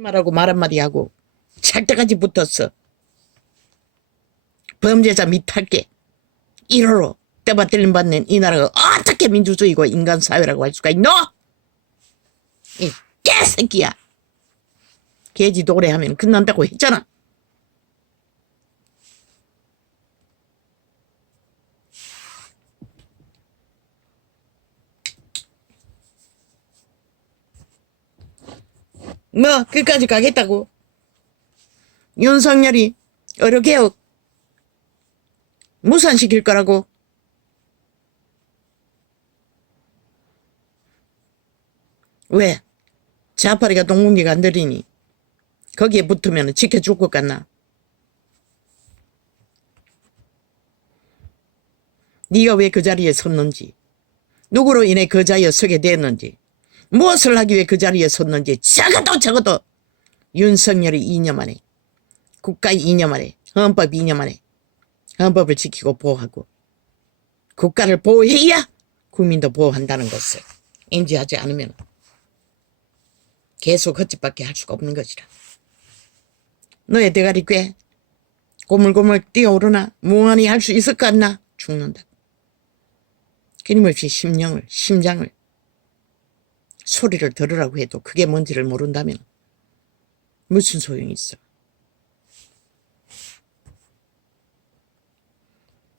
거짓말하고 말 한마디 하고 찰 때까지 붙었어. 범죄자 밑할게 1호로 때받들림 받는 이 나라가 어떻게 민주주의고 인간사회라고 할 수가 있노? 이 개새끼야. 개지 도래하면 끝난다고 했잖아. 뭐 끝까지 가겠다고. 윤석열이 의료개혁 무산시킬 거라고. 왜? 자파리가 동공기가 안 들이니 거기에 붙으면 지켜줄 것 같나? 네가 왜 그 자리에 섰는지, 누구로 인해 그 자리에 서게 됐는지, 무엇을 하기 위해 그 자리에 섰는지 적어도 윤석열이 2년 만에, 국가 2년 만에, 헌법 2년 만에 헌법을 지키고 보호하고 국가를 보호해야 국민도 보호한다는 것을 인지하지 않으면 계속 헛짓밖에 할 수가 없는 것이라. 너의 대가리 꽤 고물고물 뛰어오르나 무한히 할 수 있을 것 같나? 죽는다. 끊임없이 심장을 소리를 들으라고 해도 그게 뭔지를 모른다면 무슨 소용이 있어.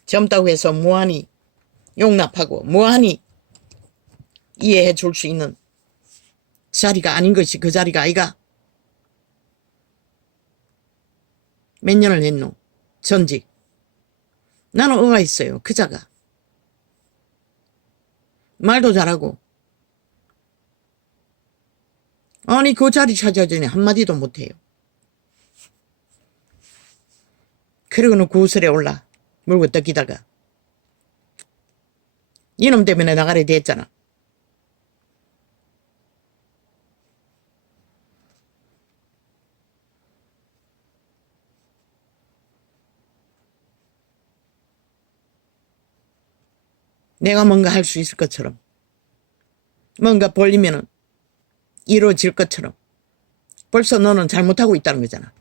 젊다고 해서 무한히 용납하고 무한히 이해해 줄 수 있는 자리가 아닌 것이 그 자리가 아이가. 몇 년을 했노? 전직. 나는 의아했어요. 그자가. 말도 잘하고. 아니 그 자리 찾아주니 한마디도 못해요. 그러고는 구슬에 올라 물고 뜯기다가 이놈 때문에 나가래 됐잖아. 내가 뭔가 할 수 있을 것처럼 뭔가 벌리면은 이루어질 것처럼 벌써 너는 잘못하고 있다는 거잖아.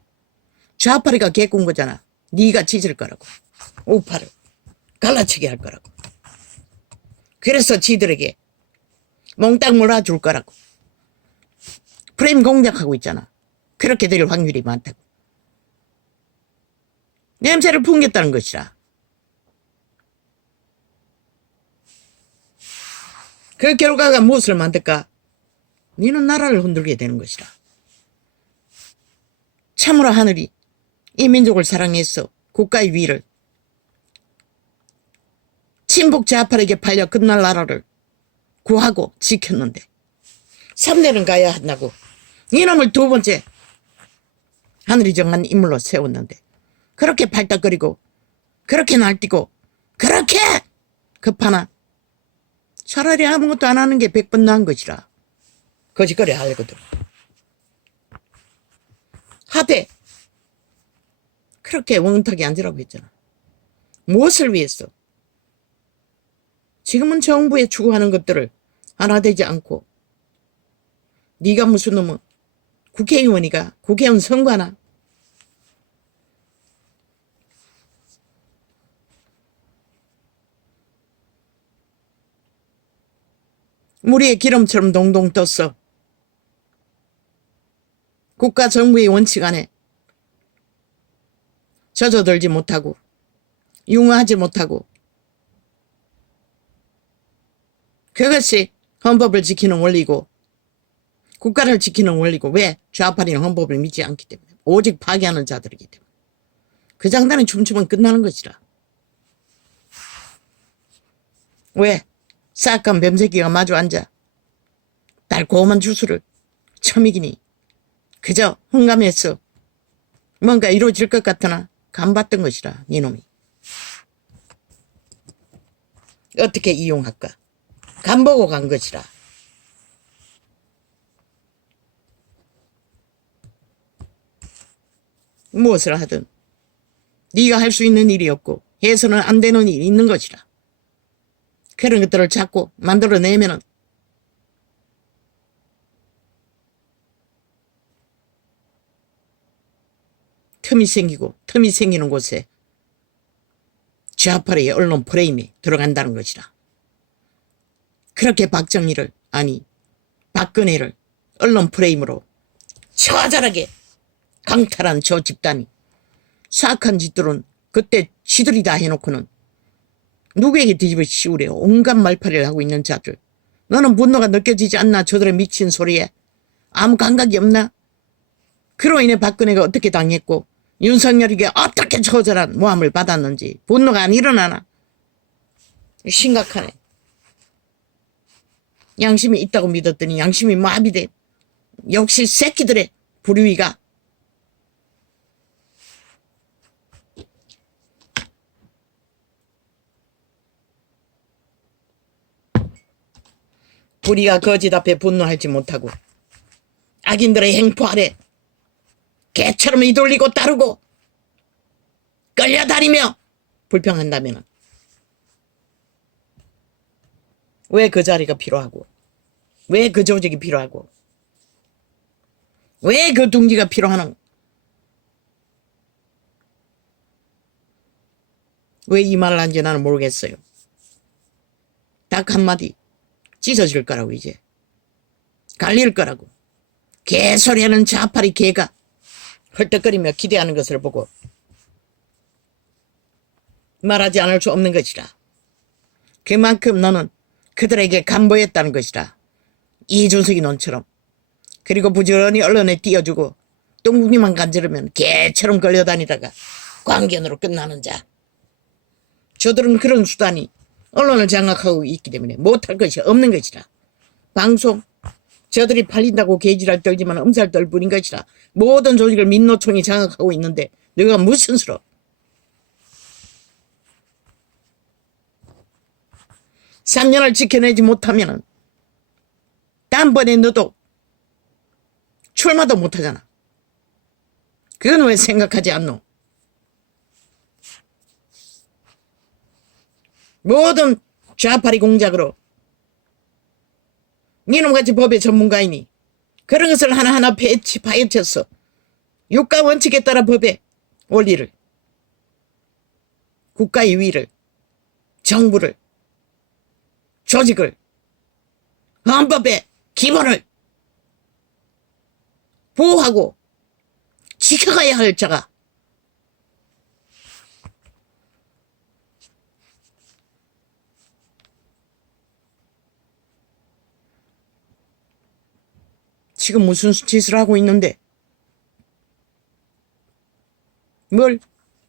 좌파리가 개꾼 거잖아. 네가 찢을 거라고. 우파를 갈라치게 할 거라고. 그래서 지들에게 몽땅 몰아줄 거라고. 프레임 공작하고 있잖아. 그렇게 될 확률이 많다고. 냄새를 풍겼다는 것이라. 그 결과가 무엇을 만들까? 너는 나라를 흔들게 되는 것이라. 참으로 하늘이 이 민족을 사랑해서 국가의 위를 친북 좌파에게 팔려 끝날 나라를 구하고 지켰는데 3대는 가야 한다고 이놈을 두 번째 하늘이 정한 인물로 세웠는데 그렇게 팔딱거리고 그렇게 날뛰고 그렇게 급하나 차라리 아무것도 안 하는 게 100번 나은 것이라. 거짓거리 알거든. 하되 그렇게 원탁에 앉으라고 했잖아. 무엇을 위해서? 지금은 정부에 추구하는 것들을 하나 되지 않고 네가 무슨 놈은 국회의원이가 국회의원 선거하나? 무리의 기름처럼 동동 떴어. 국가 정부의 원칙 안에 젖어들지 못하고 융화하지 못하고 그것이 헌법을 지키는 원리고 국가를 지키는 원리고. 왜? 좌파리는 헌법을 믿지 않기 때문에. 오직 파괴하는 자들이기 때문에. 그 장단에 춤추면 끝나는 것이라. 왜? 싹간 뱀새끼가 마주 앉아 달콤한 주스를 처미기니 그저 흥감했어. 뭔가 이루어질 것 같으나 간봤던 것이라. 이놈이 어떻게 이용할까? 간보고 간 것이라. 무엇을 하든 네가 할 수 있는 일이 없고 해서는 안 되는 일이 있는 것이라. 그런 것들을 자꾸 만들어내면은 틈이 생기고 틈이 생기는 곳에 좌파의 언론 프레임이 들어간다는 것이라. 그렇게 박정희를 아니 박근혜를 언론 프레임으로 처절하게 강탈한 저 집단이 사악한 짓들은 그때 지들이 다 해놓고는 누구에게 뒤집어 씌우래요. 온갖 말파리를 하고 있는 자들. 너는 분노가 느껴지지 않나? 저들의 미친 소리에 아무 감각이 없나? 그로 인해 박근혜가 어떻게 당했고 윤석열에게 어떻게 처절한 모함을 받았는지 분노가 안 일어나나? 심각하네. 양심이 있다고 믿었더니 양심이 마비돼. 역시 새끼들의 불의가. 불의가 거짓 앞에 분노하지 못하고 악인들의 행포 아래 개처럼 이돌리고 따르고 끌려다니며 불평한다면 왜 그 자리가 필요하고 왜 그 조직이 필요하고 왜 그 둥지가 필요하노? 왜 이 말을 한지 나는 모르겠어요. 딱 한마디 찢어질 거라고. 이제 갈릴 거라고. 개소리하는 좌파리 개가 헐떡거리며 기대하는 것을 보고 말하지 않을 수 없는 것이라. 그만큼 너는 그들에게 간보했다는 것이라. 이준석이 논처럼. 그리고 부지런히 언론에 띄워주고 똥구기만 간지르면 개처럼 걸려다니다가 광견으로 끝나는 자. 저들은 그런 수단이 언론을 장악하고 있기 때문에 못할 것이 없는 것이라. 방송 저들이 팔린다고 개지랄 떨지만 엄살 떨 뿐인 것이라. 모든 조직을 민노총이 장악하고 있는데 너가 무슨 수로 3년을 지켜내지 못하면 다음번에 너도 출마도 못하잖아. 그건 왜 생각하지 않노? 모든 좌파리 공작으로 니놈같이 법의 전문가이니 그런 것을 하나하나 파헤쳤어. 유가 원칙에 따라 법의 원리를, 국가의 위를, 정부를, 조직을, 헌법의 기본을 보호하고 지켜가야 할 자가 지금 무슨 짓을 하고 있는데 뭘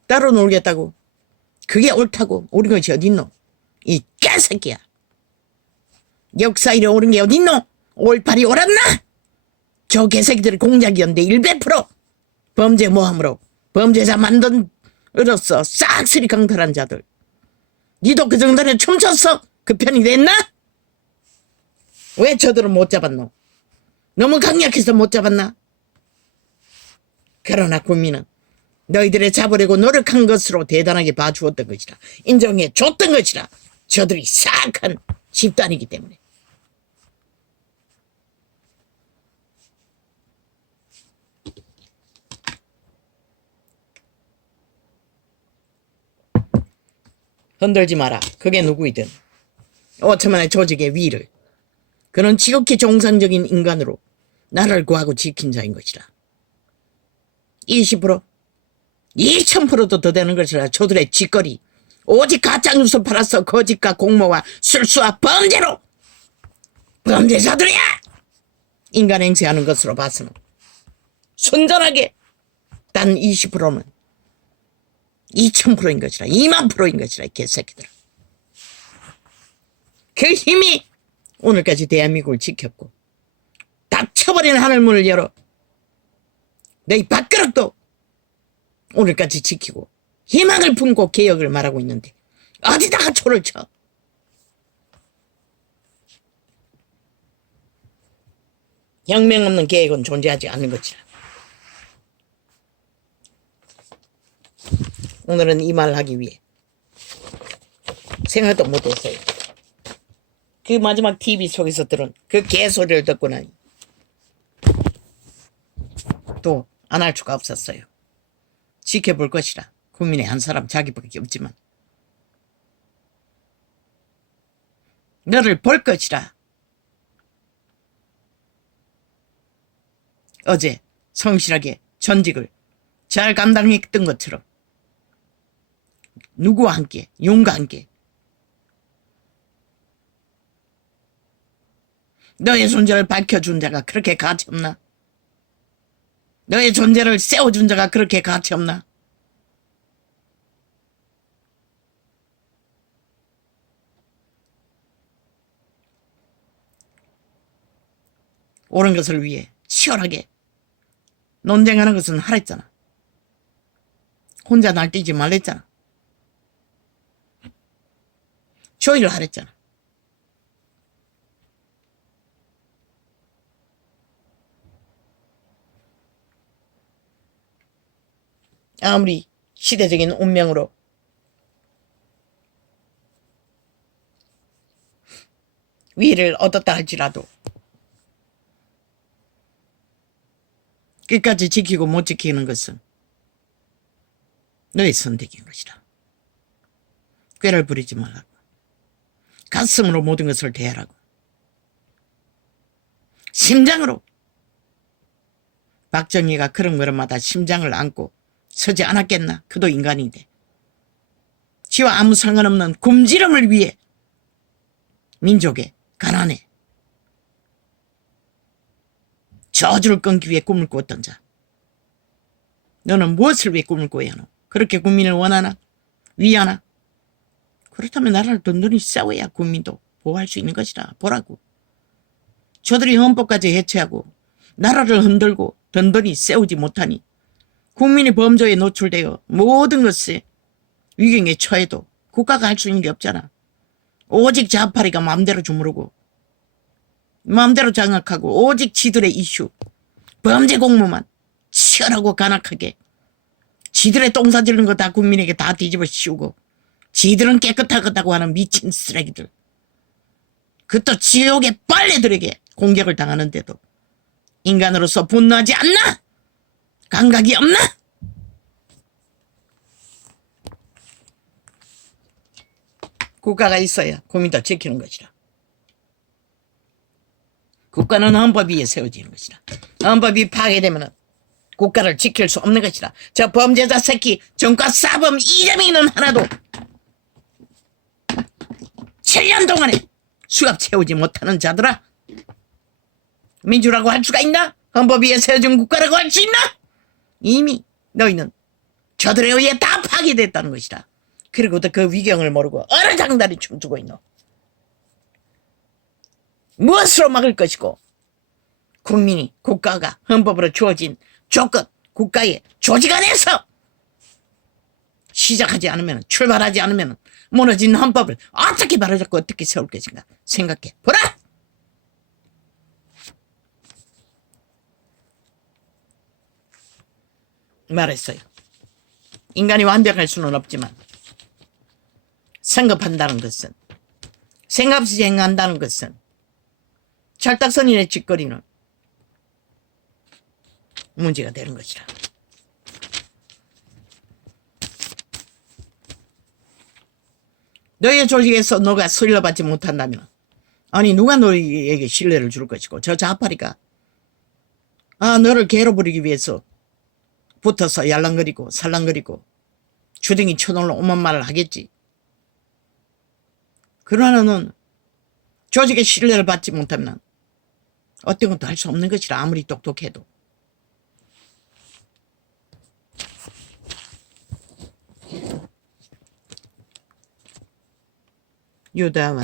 따로 놀겠다고. 그게 옳다고 옳은 것이 어딨노? 이 개새끼야. 역사 이래 옳은 게 어딨노? 올팔이 옳았나? 저 개새끼들이 공작이었는데 100% 범죄 모함으로 범죄자 만든으로서 싹쓸이 강탈한 자들. 니도 그 정도에 춤췄어? 그 편이 됐나? 왜 저들은 못 잡았노? 너무 강력해서 못 잡았나? 그러나 국민은 너희들의 잡으려고 노력한 것으로 대단하게 봐주었던 것이라. 인정해 줬던 것이라. 저들이 사악한 집단이기 때문에. 흔들지 마라. 그게 누구이든 5천만의 조직의 위를. 그는 지극히 정상적인 인간으로 나라를 구하고 지킨 자인 것이라. 20% 2000%도 더 되는 것이라. 저들의 짓거리 오직 가짜뉴스 팔아서 거짓과 공모와 술수와 범죄로 범죄자들이야. 인간 행세하는 것으로 봐서는 순전하게 단 20%는 2000%인 것이라. 20000%인 것이라. 이 개새끼들아. 그 힘이 오늘까지 대한민국을 지켰고 닥쳐버린 하늘문을 열어 너희 밥그릇도 오늘까지 지키고 희망을 품고 개혁을 말하고 있는데 어디다가 초를 쳐. 혁명 없는 계획은 존재하지 않는 것이라. 오늘은 이 말을 하기 위해 생각도 못했어요. 그 마지막 TV 속에서 들은 그 개소리를 듣고 나니 또 안 할 수가 없었어요. 지켜볼 것이라. 국민의 한 사람 자기밖에 없지만 너를 볼 것이라. 어제 성실하게 전직을 잘 감당했던 것처럼 누구와 함께 용과 함께 너의 존재를 밝혀준 자가 그렇게 가치 없나? 너의 존재를 세워준 자가 그렇게 가치 없나? 옳은 것을 위해 치열하게 논쟁하는 것은 하랬잖아. 혼자 날뛰지 말랬잖아. 조의를 하랬잖아. 아무리 시대적인 운명으로 위를 얻었다 할지라도 끝까지 지키고 못 지키는 것은 너의 선택인 것이다. 꾀를 부리지 말라고. 가슴으로 모든 것을 대하라고. 심장으로. 박정희가 그런 것마다 심장을 안고 서지 않았겠나? 그도 인간인데. 지와 아무 상관없는 굶주림을 위해 민족의 가난에 저주를 끊기 위해 꿈을 꾸었던 자. 너는 무엇을 위해 꿈을 꿔야 하노? 그렇게 국민을 원하나? 위하나? 그렇다면 나라를 든든히 싸워야 국민도 보호할 수 있는 것이라. 보라고. 저들이 헌법까지 해체하고 나라를 흔들고 든든히 세우지 못하니 국민이 범죄에 노출되어 모든 것에 위경에 처해도 국가가 할 수 있는 게 없잖아. 오직 좌파리가 마음대로 주무르고 마음대로 장악하고 오직 지들의 이슈, 범죄 공무만 치열하고 간악하게 지들의 똥사 지르는 거 다 국민에게 다 뒤집어 씌우고 지들은 깨끗하다고 하는 미친 쓰레기들. 그것도 지옥의 빨래들에게 공격을 당하는데도 인간으로서 분노하지 않나? 감각이 없나? 국가가 있어야 국민도 지키는 것이라. 국가는 헌법 위에 세워지는 것이라. 헌법이 파괴되면 국가를 지킬 수 없는 것이라. 저 범죄자 새끼 정과 사범 이재명이는 하나도 7년 동안에 수갑 채우지 못하는 자들아. 민주라고 할 수가 있나? 헌법 위에 세워진 국가라고 할 수 있나? 이미 너희는 저들에 의해 다 파괴됐다는 것이다. 그리고도 그 위경을 모르고 어느 장단이 춤추고 있노? 무엇으로 막을 것이고 국민이 국가가 헌법으로 주어진 조건 국가의 조직 안에서 시작하지 않으면 출발하지 않으면 무너진 헌법을 어떻게 바로잡고 어떻게 세울 것인가 생각해 보라. 말했어요. 인간이 완벽할 수는 없지만 성급한다는 것은 생각 없이 행한다는 것은 철딱선이의 짓거리는 문제가 되는 것이라. 너의 조직에서 너가 신뢰받지 못한다면 아니 누가 너에게 신뢰를 줄 것이고 저 좌파리가 너를 개로 부리기 위해서 붙어서 yar랑거리고 살랑거리고 주둥이 쳐놓으려 오만 말을 하겠지. 그러나 너는 조직의 신뢰를 받지 못하면 어떤 것도 할 수 없는 것이라. 아무리 똑똑해도. 유다와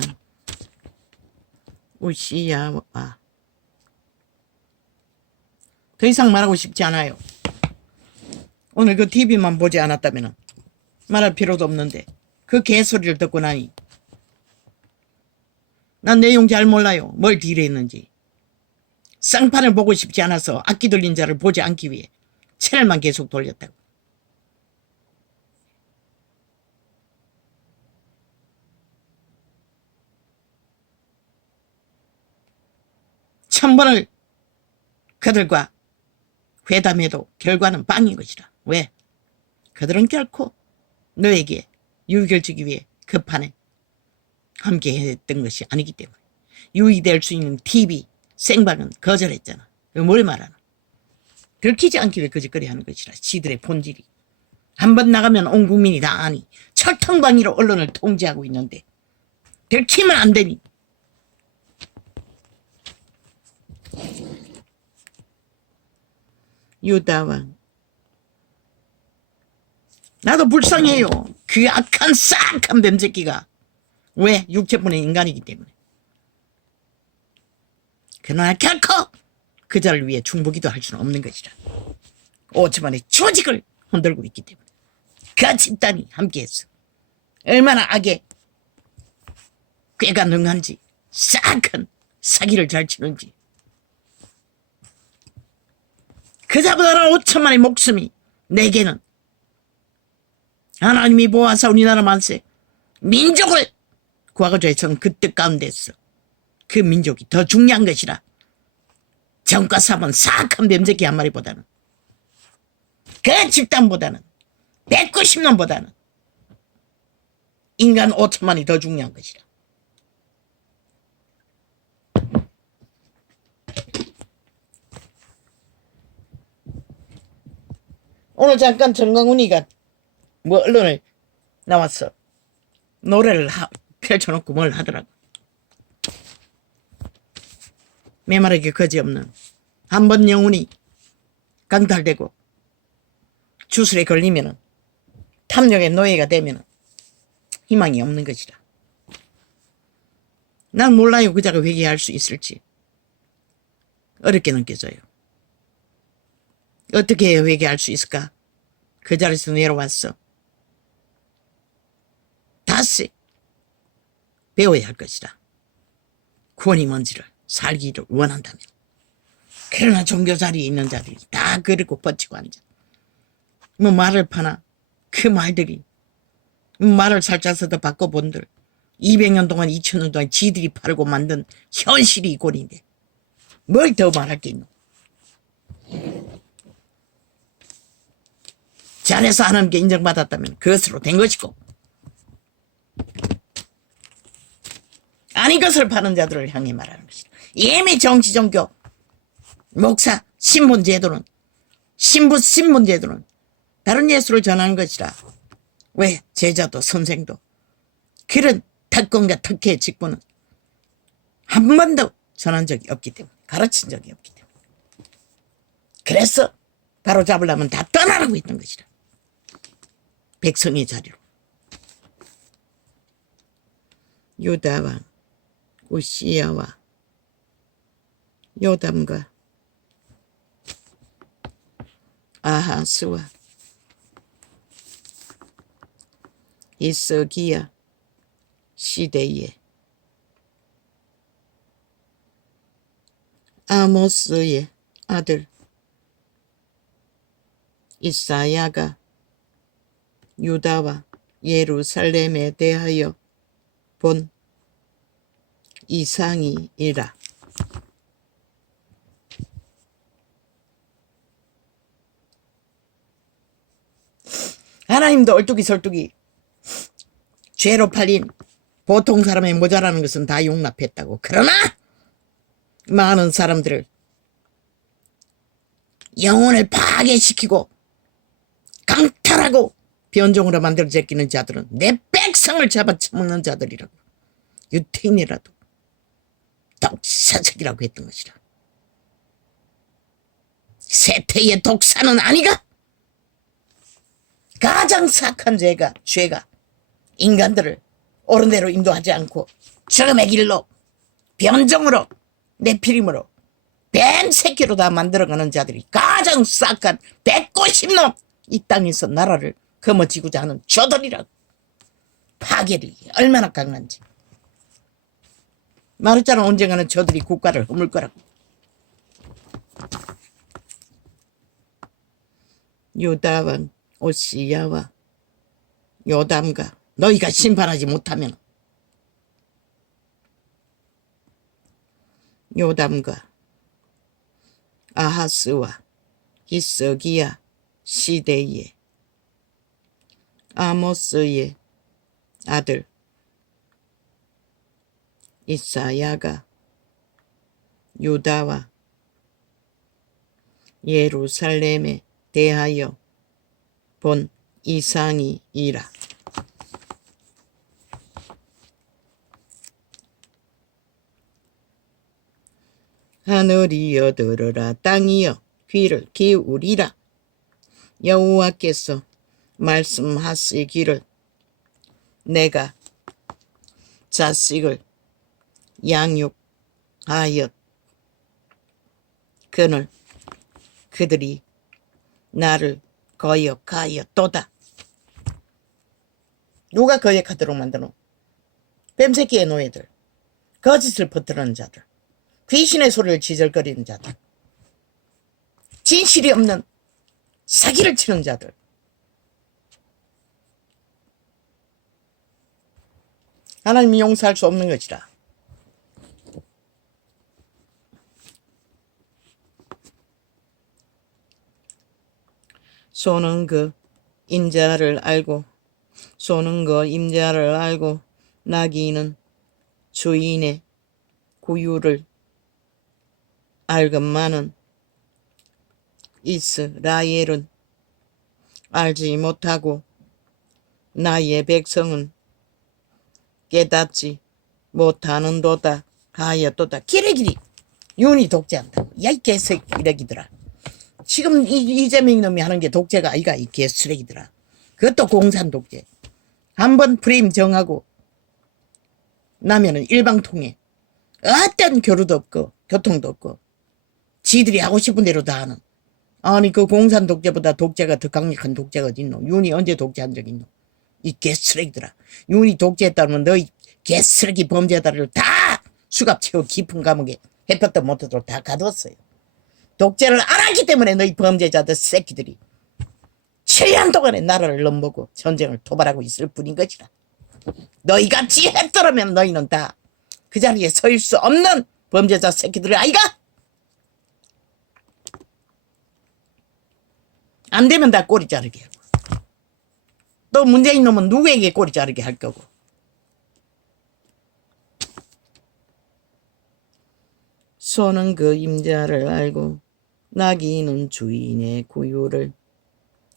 우시야와 더 이상 말하고 싶지 않아요. 오늘 그 TV만 보지 않았다면 말할 필요도 없는데 그 개소리를 듣고 나니 난 내용 잘 몰라요. 뭘 딜했는지. 쌍판을 보고 싶지 않아서 악기 들린 자를 보지 않기 위해 채널만 계속 돌렸다고. 천 번을 그들과 회담해도 결과는 빵인 것이라. 왜? 그들은 결코 너에게 유익을 주기 위해 그 판에 함께 했던 것이 아니기 때문에 유익이 될 수 있는 TV 생방은 거절했잖아. 뭘 말하나. 들키지 않기 위해 거짓거리 하는 것이라. 지들의 본질이. 한번 나가면 온 국민이 다 아니. 철통방위로 언론을 통제하고 있는데 들키면 안 되니. 유다왕. 나도 불쌍해요. 그 악한 싹한 뱀새끼가. 왜? 육체뿐인 인간이기 때문에. 그러나 결코 그자를 위해 중보기도 할 수는 없는 것이라. 5천만의 조직을 흔들고 있기 때문에. 그 집단이 함께했어. 얼마나 악에 꾀가 능한지, 싹한 사기를 잘 치는지. 그자보다는 5천만의 목숨이 내게는 하나님이 보아서 우리나라 만세 민족을 구하고자 그 뜻 가운데서 그 민족이 더 중요한 것이라. 정과 사본 사악한 뱀새끼 한 마리보다는, 그 집단보다는, 190년보다는 인간 5천만이 더 중요한 것이라. 오늘 잠깐 정강훈이가 뭐 언론에 나왔어. 노래를 펼쳐놓고 뭘 하더라고. 메마르게 거지없는 한 번 영혼이 강탈되고 주술에 걸리면은 탐욕의 노예가 되면은 희망이 없는 것이라. 난 몰라요. 그자가 회개할 수 있을지. 어렵게 느껴져요. 어떻게 해야 회개할 수 있을까? 그 자리에서 내려왔어. 다시 배워야 할 것이다. 구원이 뭔지를 살기를 원한다면. 그러나 종교 자리에 있는 자들이 다 그러고 버티고 앉아. 뭐 말을 파나 그 말들이 말을 살짝서도 바꿔본들 200년 동안 2000년 동안 지들이 팔고 만든 현실이 이 꼴인데 뭘 더 말할 게 있노. 잘해서 하는 게 인정받았다면 그것으로 된 것이고, 아닌 것을 파는 자들을 향해 말하는 것이다. 예미 정치 종교 목사 신분 제도는 다른 예수를 전하는 것이라. 왜? 제자도 선생도 그런 특권과 특혜의 직분은 한 번도 전한 적이 없기 때문에, 가르친 적이 없기 때문에. 그래서 바로 잡으려면 다 떠나라고 했던 것이라. 백성의 자리로. 유다왕 우시야와 요담과 아하스와 히스기야 시대에 아모스의 아들 이사야가 유다와 예루살렘에 대하여 본 이상이니라. 하나님도 얼뚝이 죄로 팔린 보통 사람의 모자라는 것은 다 용납했다고. 그러나 많은 사람들을 영혼을 파괴시키고 강탈하고 변종으로 만들어 제끼는 자들은 내 백성을 잡아쳐먹는 자들이라고. 유태인이라도 독사적이라고 했던 것이라. 세태의 독사는 아니가? 가장 사악한 죄가 인간들을 옳은 대로 인도하지 않고 죽음의 길로 변종으로 내피림으로 뱀 새끼로 다 만들어가는 자들이 가장 싹한 190놈 이 땅에서 나라를 거머쥐고자 하는 저들이라고. 파괴력이 얼마나 강한지. 말했잖아. 언젠가는 저들이 국가를 허물 거라고. 유다왕 오시야와 요담과 너희가 심판하지 못하면 요담과 아하스와 히스기야 시대에 아모스의 아들 이사야가 유다와 예루살렘에 대하여 본 이상이이라. 하늘이여 들으라, 땅이여 귀를 기울이라. 여호와께서 말씀하시기를 내가 자식을 양육하였 그늘 그들이 나를 거역하였도다. 누가 거역하도록 만드노? 뱀새끼의 노예들, 거짓을 퍼뜨리는 자들, 귀신의 소리를 지절거리는 자들, 진실이 없는 사기를 치는 자들. 하나님이 용서할 수 없는 것이라. 소는 그 임자를 알고 나귀는 주인의 구유를 알건만은 이스라엘은 알지 못하고 나의 백성은 깨닫지 못하는도다 하였도다. 기레기리 윤이 독재한다고. 야, 이 개새끼 이래기더라. 지금 이재명 놈이 하는 게 독재가 아이가, 이 개쓰레기더라. 그것도 공산 독재. 한번 프레임 정하고 나면은 일방통행. 어떤 교류도 없고 교통도 없고 지들이 하고 싶은 대로 다 하는. 아니 그 공산 독재보다 독재가 더 강력한 독재가 어딨노? 윤이 언제 독재한 적 있노? 이 개쓰레기들아. 윤이 독재했다면 너희 개쓰레기 범죄자들을 다 수갑 채워 깊은 감옥에 해법도 못하도록 다 가뒀어요. 독재를 안 하기 때문에 너희 범죄자들 새끼들이 7년 동안에 나라를 넘보고 전쟁을 도발하고 있을 뿐인 것이라. 너희같이 했더라면 너희는 다 그 자리에 서 수 없는 범죄자 새끼들이 아이가? 안 되면 다 꼬리 자르게 하고. 또 문재인 놈은 누구에게 꼬리 자르게 할 거고. 소는 그 임자를 알고 나귀는 주인의 구유를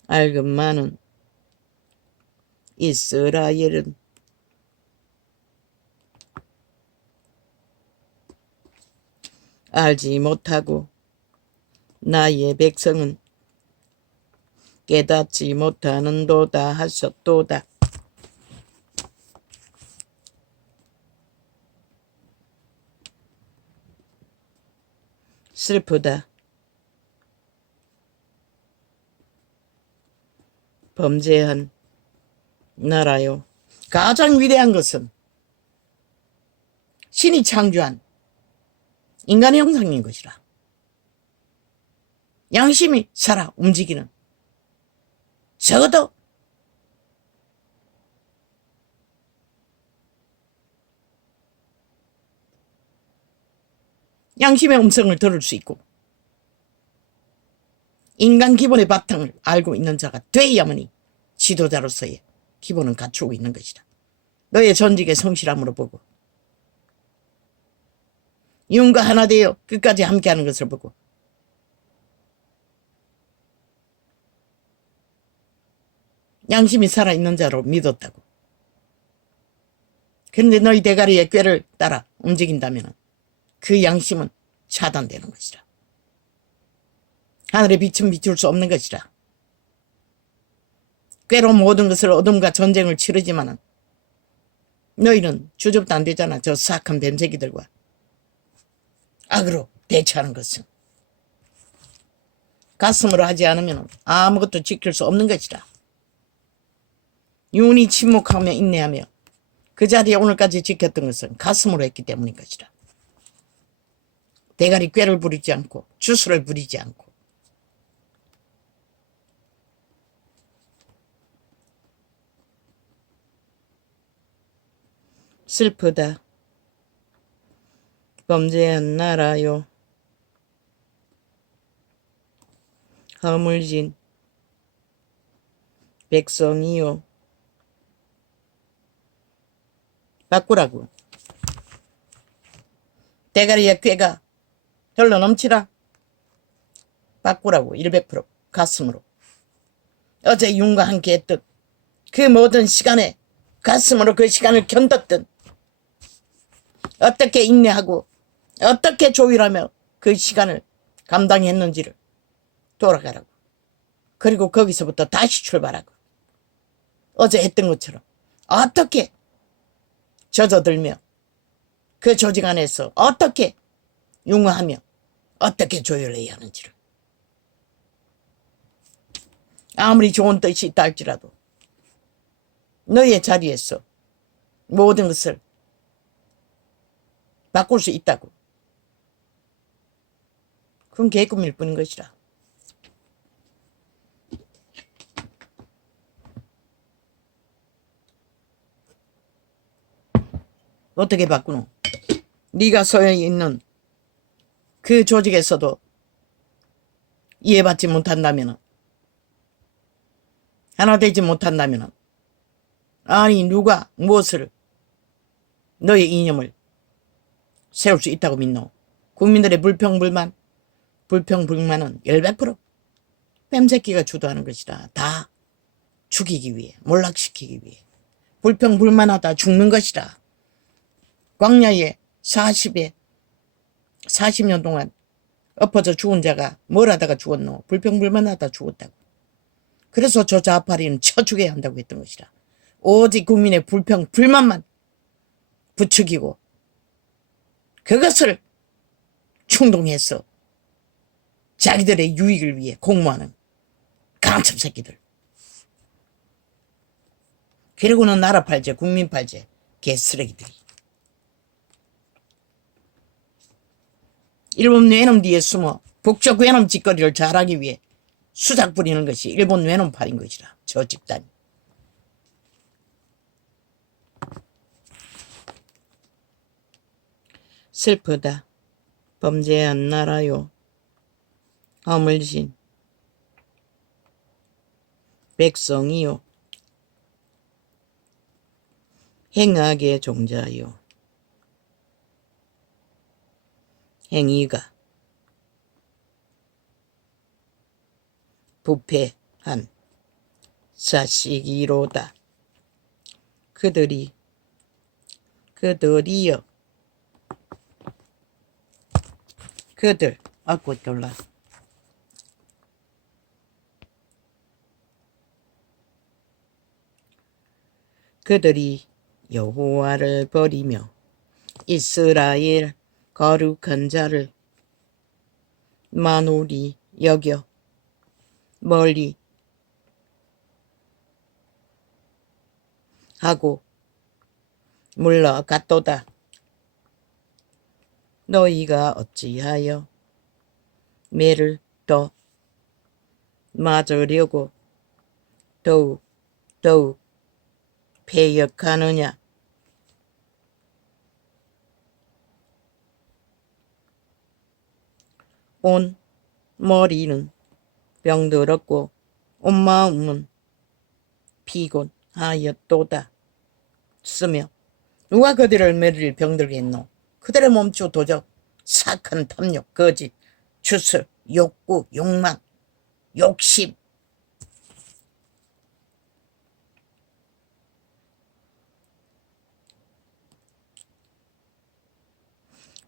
알건만은 이스라엘은 알지 못하고 나의 백성은 깨닫지 못하는도다 하셨도다. 슬프다. 범죄한 나라요. 가장 위대한 것은 신이 창조한 인간의 형상인 것이라. 양심이 살아 움직이는, 적어도 양심의 음성을 들을 수 있고 인간 기본의 바탕을 알고 있는 자가 돼야만이 지도자로서의 기본은 갖추고 있는 것이다. 너의 전직의 성실함으로 보고 윤과 하나 되어 끝까지 함께하는 것을 보고 양심이 살아있는 자로 믿었다고. 그런데 너희 대가리의 꾀를 따라 움직인다면 그 양심은 차단되는 것이라. 하늘의 빛은 비출 수 없는 것이라. 꾀로 모든 것을 어둠과 전쟁을 치르지만은 너희는 주접도 안 되잖아. 저 사악한 뱀새끼들과 악으로 대처하는 것은. 가슴으로 하지 않으면 아무것도 지킬 수 없는 것이라. 윤이 침묵하며 인내하며 그 자리에 오늘까지 지켰던 것은 가슴으로 했기 때문인 것이라. 대가리 꾀를 부리지 않고 주술을 부리지 않고. 슬프다. 범죄한 나라요. 허물진 백성이요. 바꾸라고. 대가리에 꾀가 흘러 넘치라. 바꾸라고. 100% 가슴으로. 어제 윤과 함께 했던 그 모든 시간에 가슴으로 그 시간을 견뎠던, 어떻게 인내하고 어떻게 조율하며 그 시간을 감당했는지를 돌아가라고. 그리고 거기서부터 다시 출발하고 어제 했던 것처럼 어떻게 젖어들며 그 조직 안에서 어떻게 융화하며 어떻게 조율해야 하는지를, 아무리 좋은 뜻이 있다 할지라도 너의 자리에서 모든 것을 바꿀 수 있다고. 그건 개꿈일 뿐인 것이라. 어떻게 바꾸노? 네가 서 있는 그 조직에서도 이해받지 못한다면, 하나 되지 못한다면, 아니 누가 무엇을 너의 이념을 세울 수 있다고 믿노? 국민들의 불평불만은 100% 뺨새끼가 주도하는 것이다. 다 죽이기 위해, 몰락시키기 위해. 불평불만하다 죽는 것이다. 광야에 40년 동안 엎어져 죽은 자가 뭘 하다가 죽었노? 불평불만하다 죽었다고. 그래서 저 좌파리는 쳐 죽여야 한다고 했던 것이다. 오직 국민의 불평불만만 부추기고 그것을 충동해서 자기들의 유익을 위해 공모하는 간첩 새끼들. 그리고는 나라 팔제, 국민 팔제, 개쓰레기들이. 일본 외놈 뒤에 숨어 북쪽 외놈 짓거리를 잘하기 위해 수작 부리는 것이 일본 외놈팔인 것이라. 저 집단이. 슬프다. 범죄한 나라요. 허물진 백성이요. 행악의 종자요. 행위가 부패한 자식이로다. 그들이여 그들 얻고 있더라. 그들이 여호와를 버리며 이스라엘 거룩한 자를 만홀히 여겨 멀리 하고 물러갔도다. 너희가 어찌하여 매를 더 맞으려고 더욱 패역하느냐? 온 머리는 병들었고 온 마음은 피곤하였도다. 쓰며 누가 그들을 매를 병들게 했노? 그들의 몸주 도적, 사악한 탐욕, 거짓, 추설, 욕구, 욕망, 욕심.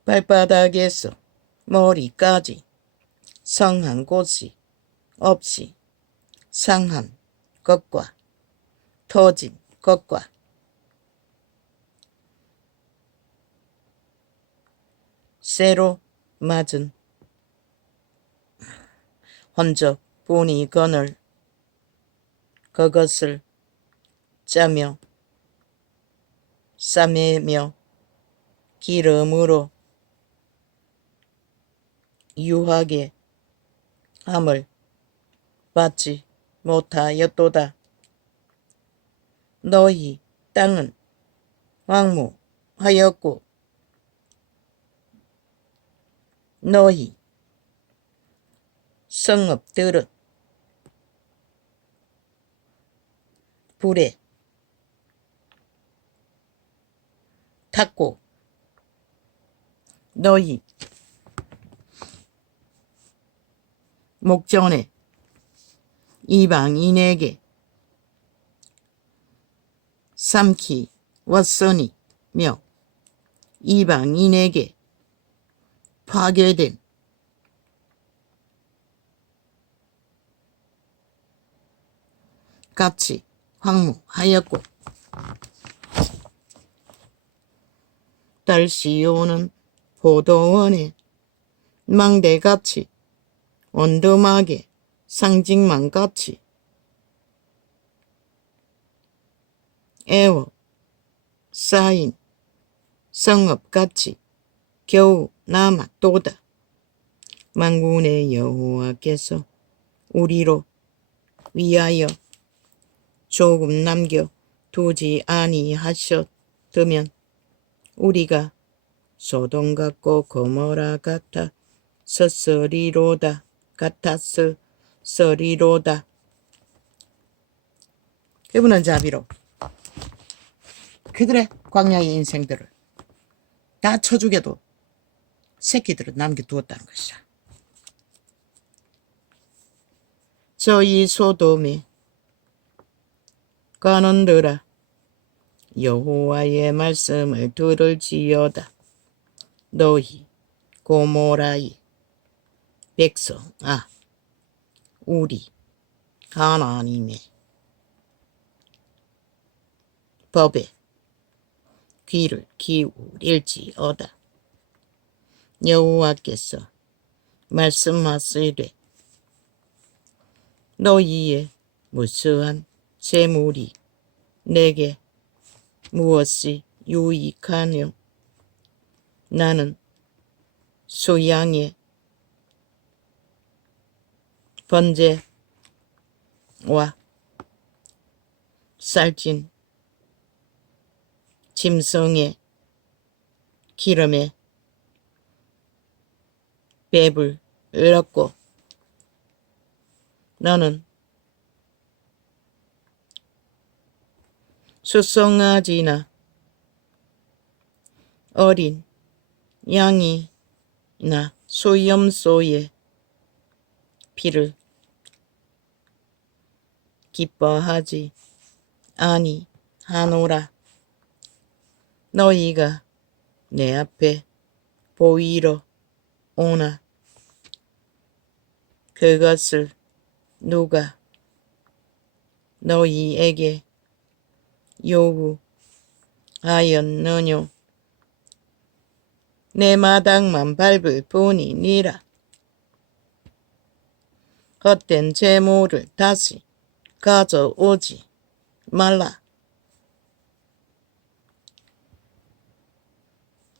발바닥에서 머리까지 성한 곳이 없이 상한 것과 터진 것과 쇠로 맞은 흔적 뿐이거늘 그것을 짜며 싸매며 기름으로 유하게 함을 받지 못하였도다. 너희 땅은 황무하였고 너희 성읍들은 불에 갖고 너희 목전에 이방인에게 삼키 왔으니며 이방인에게 파괴된 같이 황무하였고 달시 오는 포도원에 망대같이 원더막의 상징만같이 애워 쌓인 성읍같이 겨우 남았도다. 만군의 여호와께서 우리로 위하여 조금 남겨 두지 아니하셨으면 우리가 소돔 같고 고모라 같았으리로다. 그분은 자비로 그들의 광야의 인생들을 다 쳐죽여도 새끼들을 남겨두었다는 것이야. 저희 소돔에 가는들아 여호와의 말씀을 들을지어다. 너희 고모라의 백성아 우리 하나님의 법에 귀를 기울일지어다. 여호와께서 말씀하시되 너희의 무수한 재물이 내게 무엇이 유익하뇨? 나는 수양의 번제와 살찐 짐승의 기름에 배불 얻고 너는 수송아지나 어린 양이나 수염소의 피를 기뻐하지 아니하노라. 너희가 내 앞에 보이러 오나 그것을 누가 너희에게 요구하였느뇨? 내 마당만 밟을 뿐이니라. 헛된 재물을 다시 가져오지 말라.